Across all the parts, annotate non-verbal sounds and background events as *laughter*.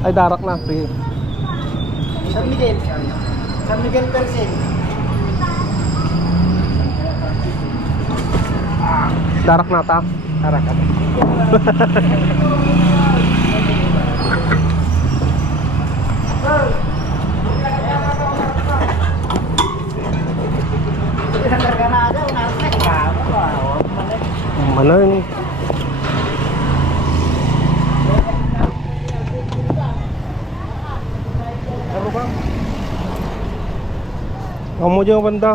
Ay, darak na. Free. San Miguel. San Miguel Persin. Darak na ta. Harap ka. Mana ini? Kamu jangan benda.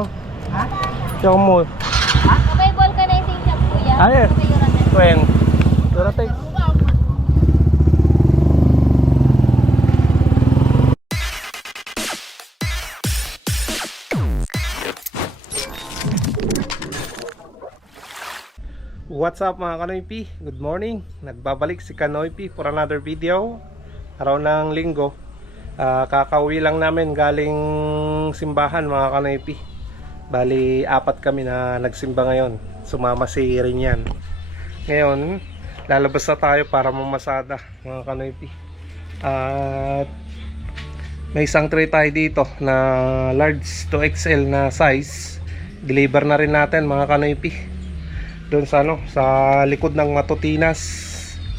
Hah? Jangan kamu. May vulcanizing shop kuya. Ah, yes. May yun natin. Tuwing. Darating. What's up mga Kanoypi? Good morning. Nagbabalik si Kanoypi for another video. Araw ng linggo. Ah, kakauwi lang namin galing simbahan mga Kanoypi. Bali, apat kami na nagsimba ngayon. Sumama si Rinyan. Ngayon, lalabas na tayo para mamasada mga Kanoypi. At may isang tray tayo dito na large to XL na size. Deliver na rin natin mga Kanoypi doon sa ano sa likod ng Matutinas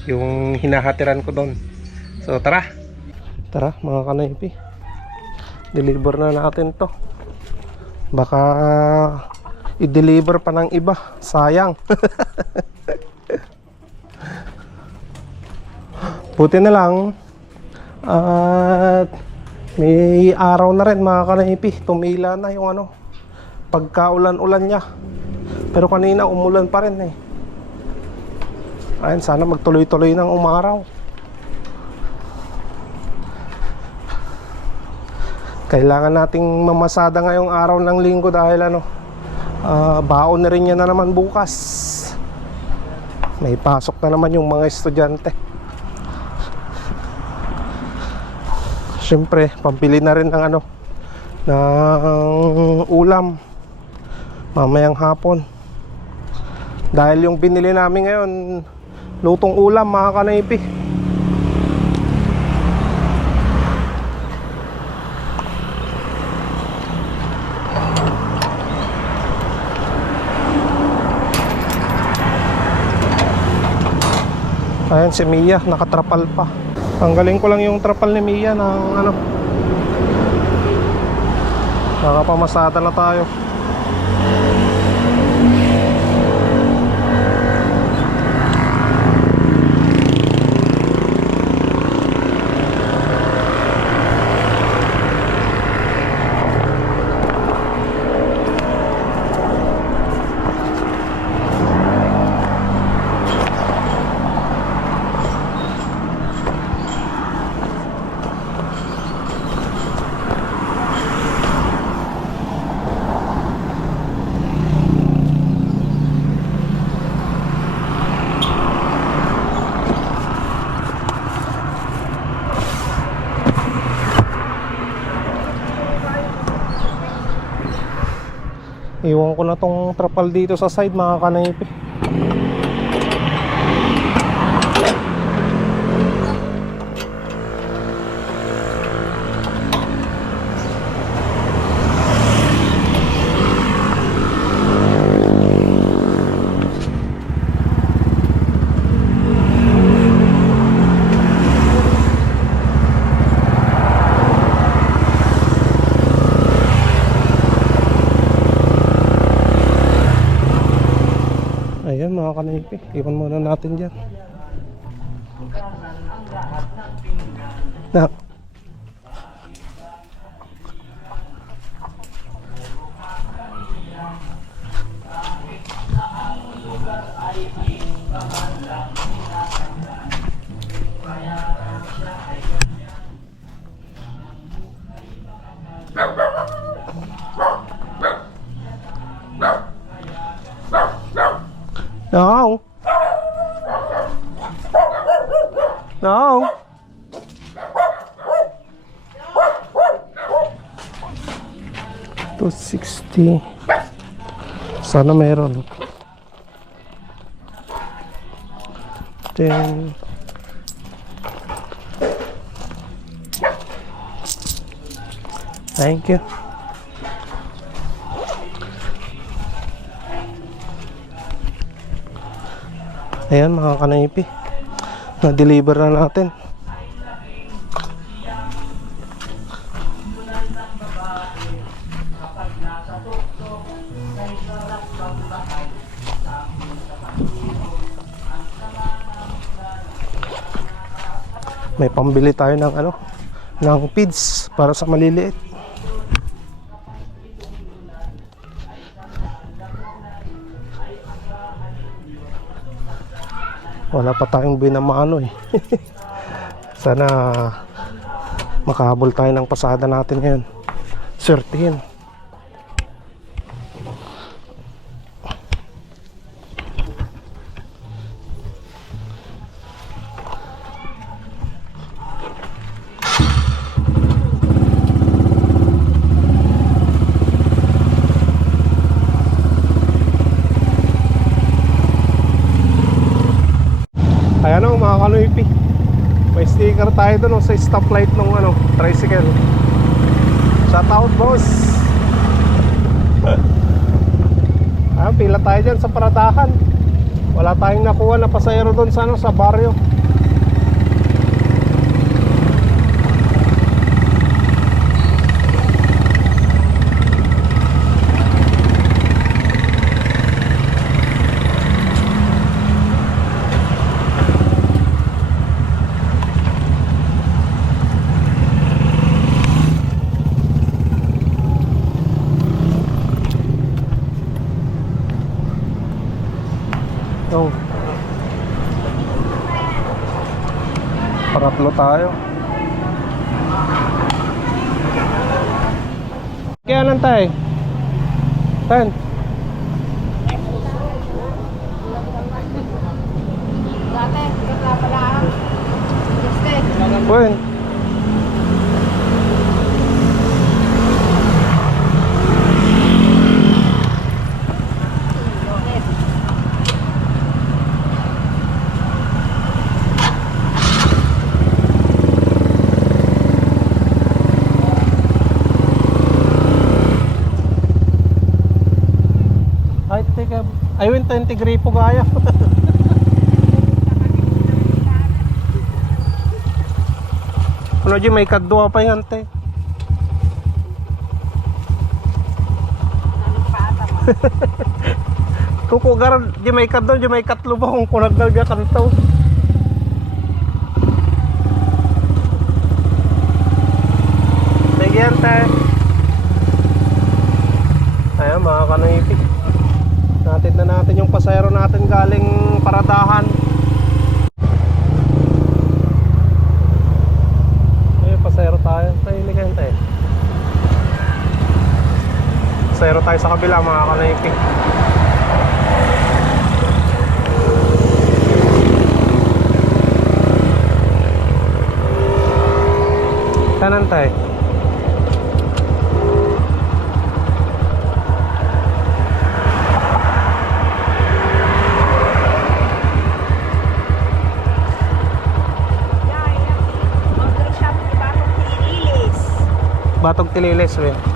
yung hinahatiran ko doon so tara tara mga kanaypi. Deliver na natin to. Baka i-deliver pa ng iba. Sayang. *laughs* Buti na lang. At may araw na rin mga kanaypi. Tumila na yung ano pagkaulan-ulan niya. Pero kanina umulan pa rin eh. Ayun, sana magtuloy-tuloy ng umaraw. Kailangan nating mamasada ngayong araw ng linggo dahil ano, ah, baon na rin yan na naman bukas. May pasok na naman yung mga estudyante. Siyempre, pambili na rin ng ano, ng ulam mamayang hapon. Dahil yung binili namin ngayon, lutong ulam mga kanaypi. Ayan si Mia, nakatrapal pa. Tanggalin ko lang yung trapal ni Mia ng ano. Nakapamasada na tayo. Iwan ko na tong trapal dito sa side mga kanaypi. Kanaypi. Iwan muna natin dyan. Na. Não. Não. Two sixty. Sana meron. Ten. Thank you. Ayan mga kanaypi. Na-deliver na natin. May pambili tayo ng ano, ng feeds para sa maliliit. Wala pa tayong binamano eh. *laughs* Sana makahabol tayo ng pasada natin ngayon. Swertihin. Tayo doon oh, sa stoplight ng ano, tricycle. Shout out boss. Ayan, *laughs* pila tayo dyan sa paradahan. Wala tayong nakuha na pasayero doon sa, ano, sa baryo tayo. Kaya lang tayo. 20 gripo gaya. Ano di may kadwa pa yan te. *laughs* Kukugar di may kadwa di may katlo ba kung kunag dalga kanto. Sige te. Ayan mga kanoyipik. Natin na natin yung pasayro galing paradahan. Ay, pasayro tayo. Ligayan tayo. Pasayro tayo sa kabila mga kanayiping. Batog Tililis. We.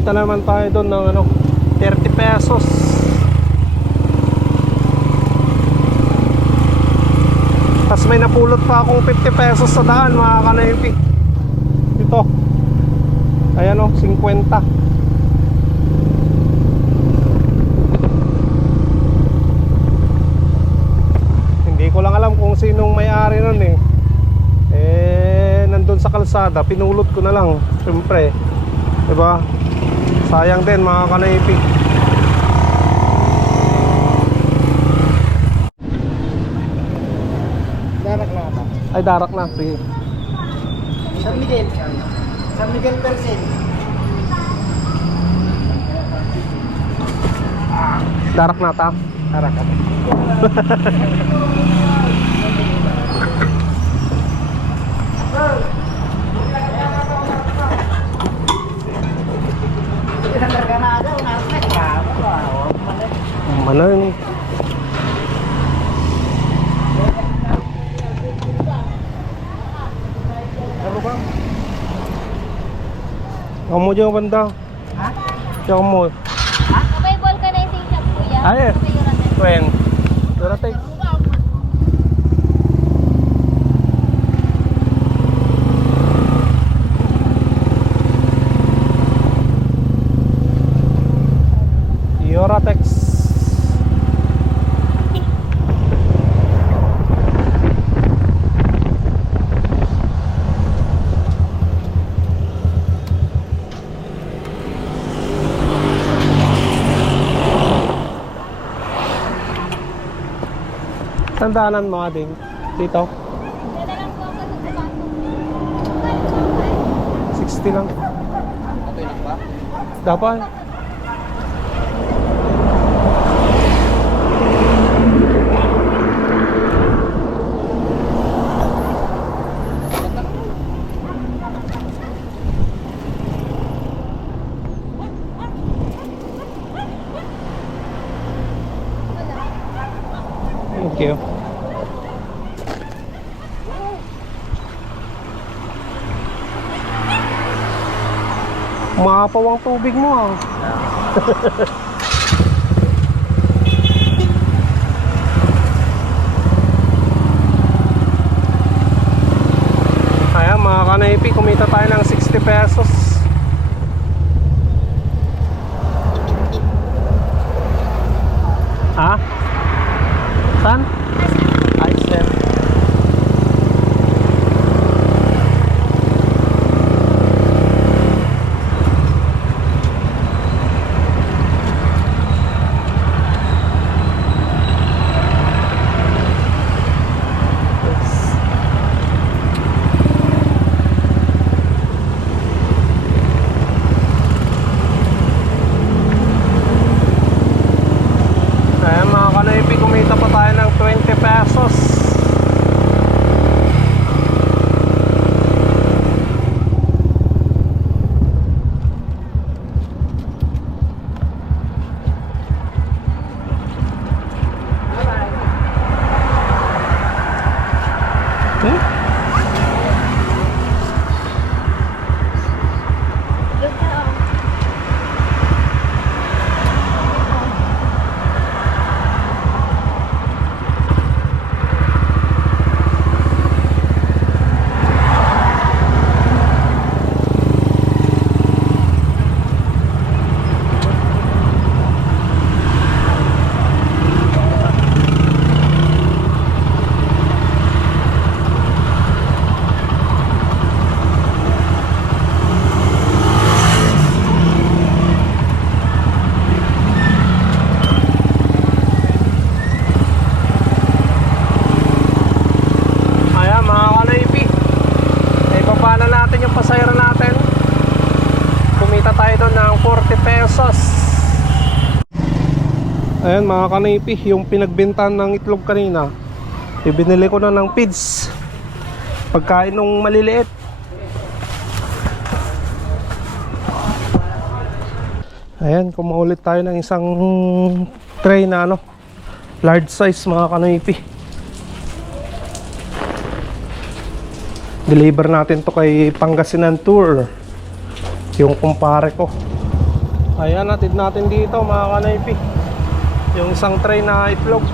Kumita naman tayo doon ng ano, 30 pesos. Tapos may napulot pa akong 50 pesos sa daan mga kanaypi. Ito. Ayan o, 50. Hindi ko lang alam kung sinong may-ari nun eh. Eh, nandun sa kalsada, pinulot ko na lang. Siyempre, 'di ba? Sayang din mga kanaypi. Darak na ata. Ay, darak na. Sige. San Miguel. San Miguel Persin. Darak na ta. Darak ata. *laughs* Darak na ada, una na. Grabe ba? Ano ba? Kamu dyan banda. Ha? Kamu. Available ka na yung shop kuya. Ah, yeah. May yun natin. Twen. Duratek. Yoratex. Dito. Lang po ako sa sapato. 60 lang. Dapat. Maapaw ang tubig mo ah. *laughs* mga kanaypi Yung pinagbintan ng itlog kanina Ibinili ko na ng pids. Pagkain nung maliliit. Ayan kumaulit tayo ng isang tray na ano Large size mga kanaypi. Deliver natin to kay Pangasinan Tour yung kumpare ko. Ayan, natid natin dito mga kanaypi. Yung isang tray na itlog.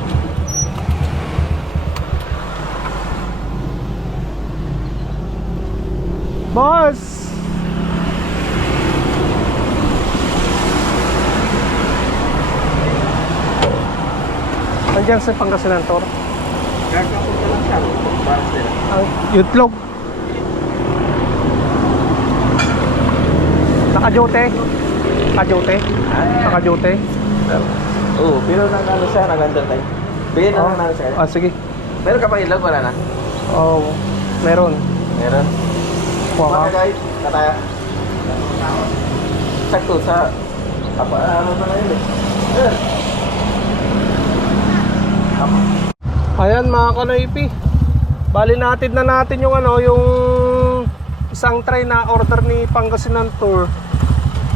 Boss! Nandiyan sa Pangasinan Tor. Ko lang siya. Para sila. Ang itlog. Nakajote. Nakajote. Nakajote. Oo, pero nang ano siya, nag-under tayo. Bigyan na lang namin siya. Ah, sige. Meron ka pa ilag? Wala na? Oh, meron. Meron. Kuha Mga ka. guys, kataya. Sakto sa... Apa, ano na yun eh. Meron. Ayan mga kanoypi. Bali natin na natin yung ano, yung isang tray na order ni Pangasinan Tour.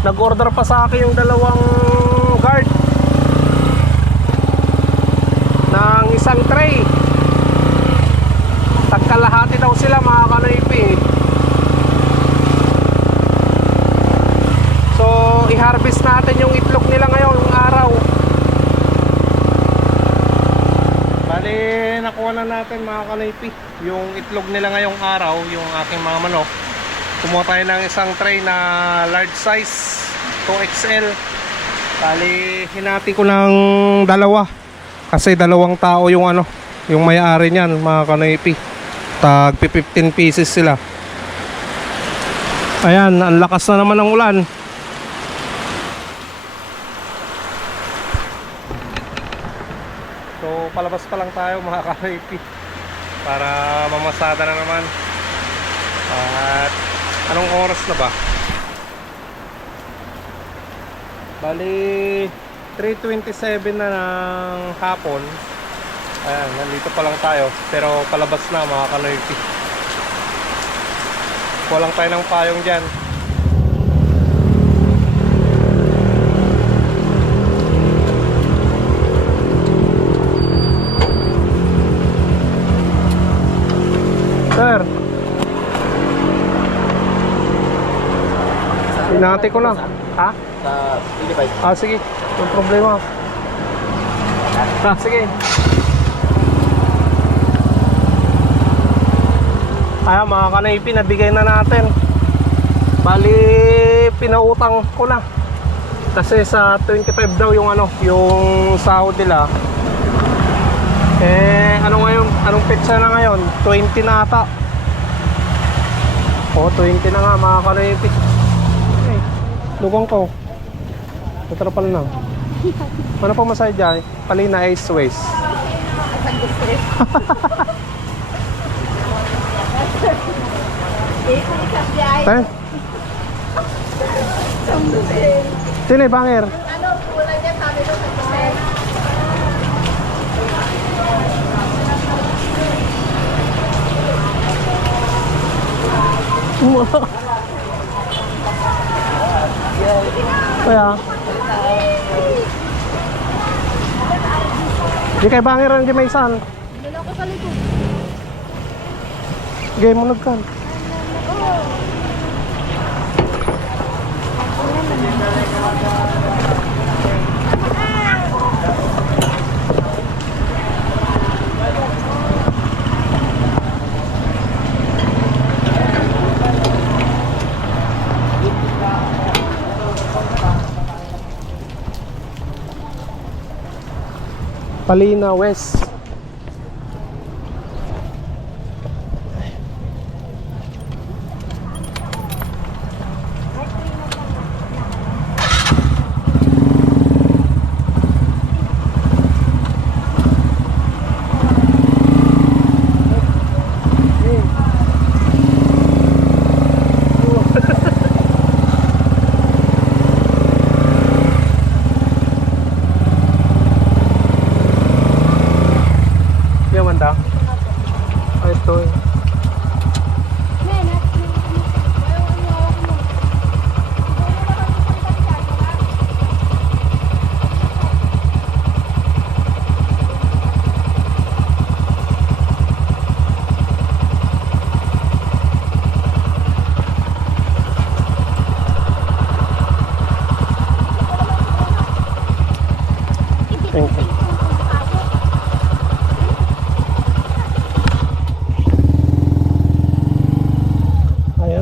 Nag-order pa sa akin yung dalawang ng isang tray. Tagkalahati daw sila mga kanoypi. So, i-harvest natin yung itlog nila ngayong araw. Bali, nakuha na natin mga kanaypi yung itlog nila ngayong araw, yung aking mga manok. Kumuha tayo ng isang tray na large size, 2XL. Bali, hinati ko ng dalawa. Kasi dalawang tao yung ano, yung may-ari niyan, mga kanaypi. Tag 15 pieces sila. Ayan, ang lakas na naman ng ulan. So palabas pa lang tayo mga ka-RP para mamasada na naman. At anong oras na ba? Bali 3.27 na ng hapon. Ayan, nandito pa lang tayo. Pero palabas na mga ka-RP. Kuha lang tayo ng payong dyan. Sir. Pinati ko na. Ha? Sa Philippines. Ah, sige. Yung problema. Ah, sige. Kaya mga kanaypi, nabigay na natin. Bali, pinautang ko na. Kasi sa 25 daw yung ano, yung sahod nila. Eh, ano ngayon? Anong petsa na ngayon? 20 na ata. Oo, 20 na nga mga kanaypi. Eh, lugong ko. Tatrapal na. Ano pa masaya dyan? Palina Ace Ways. *laughs* Tayo. Sino yung banger? Ano, kulang niya sabi ko sa. Kaya. Di kay banger ang di may isan. Doon ako sa likod. Game mo nagkan. Palina West.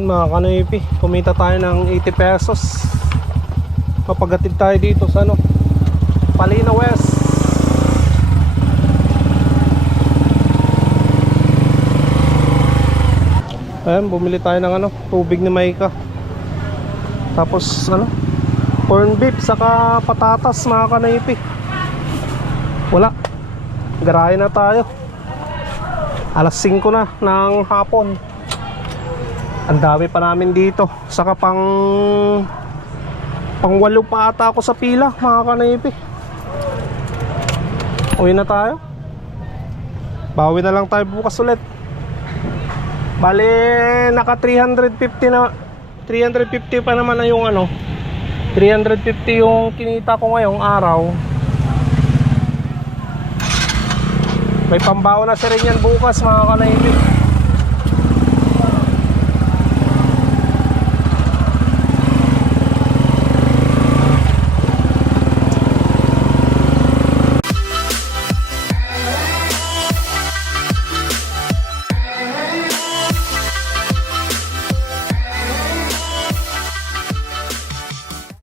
Mga kanoypi, kumita tayo ng 80 pesos. Papagatid tayo dito sa ano, Palina West. Ayan, bumili tayo ng ano, tubig ni Maika. Tapos ano, corn beef saka patatas mga kanoypi. Wala. Garahe na tayo. Alas 5 na ng hapon. Ang dami pa namin dito. Saka pang pang walo pa ata ako sa pila, mga kanaypi. Uwi na tayo. Bawi na lang tayo bukas ulit. Bale, naka 350 na 350 pa naman na yung ano. 350 yung kinita ko ngayong araw. May pambawa na si rin yan bukas mga kanaypi.